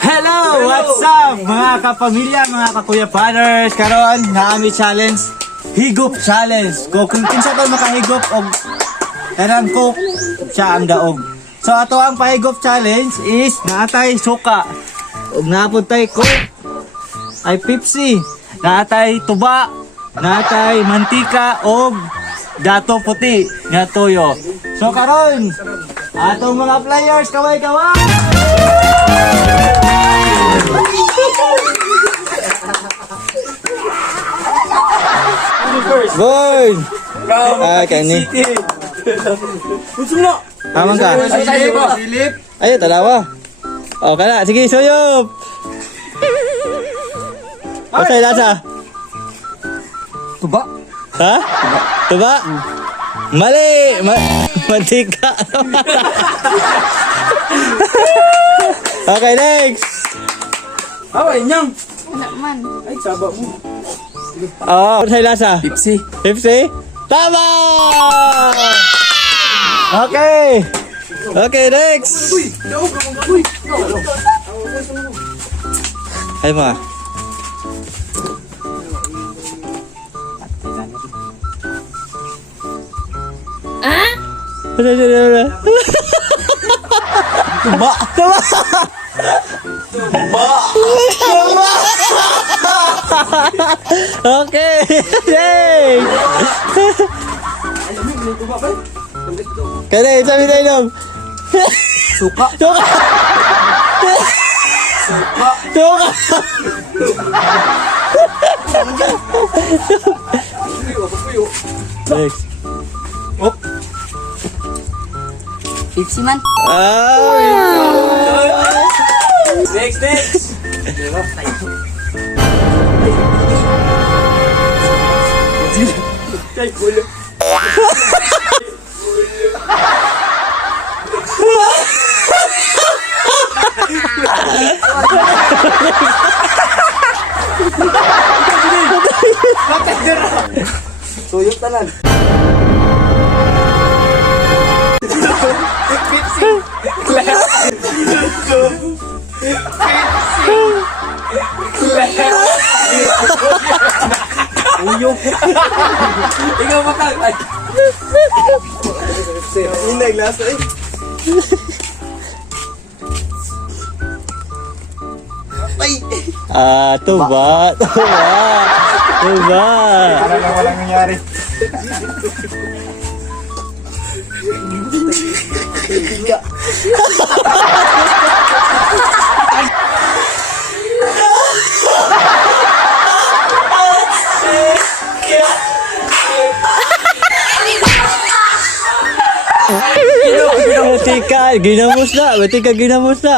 Hello! What's up? Mga kapamilya, mga kakuya fathers. Karon nga ami challenge. Higop challenge. Kung kinsa to makahigop og tanan ko siya ang daog. So ato ang pahigop challenge is naatay suka. Og napuntay ko ay Pepsi. Naatay tuba. Naatay mantika og dato puti nga toyo. So karon atong mga players kaway-kaway. Boy! Ah, kani. Aman ka? Ayo, talawa. Oh, kana. Sige, suyop. Pasay lasa. Tuba? Ha? Tuba? Mali! Mantika. Okay, next. Away, nyang. Wala man. Ay, saba mo. Oh, pasay lasa. Pepsi. Pepsi? Tama! Okay. Okay, next. Uy, daog ka mong uy. Ay mga. Ah? Wala. Tuba. Okay. Yay! Kaya sabi na inom. Suka. Suka. Suka. Next. Oh. Pepsi man. Ay. Next. Ay, kulo. Tuyok tanan. Pepsi. Uyok. Ikaw makal. Ay. Inay lasa eh. Ay. Ah, tuba. Tuba. Para lang walang nangyari. Batika, ginamos na.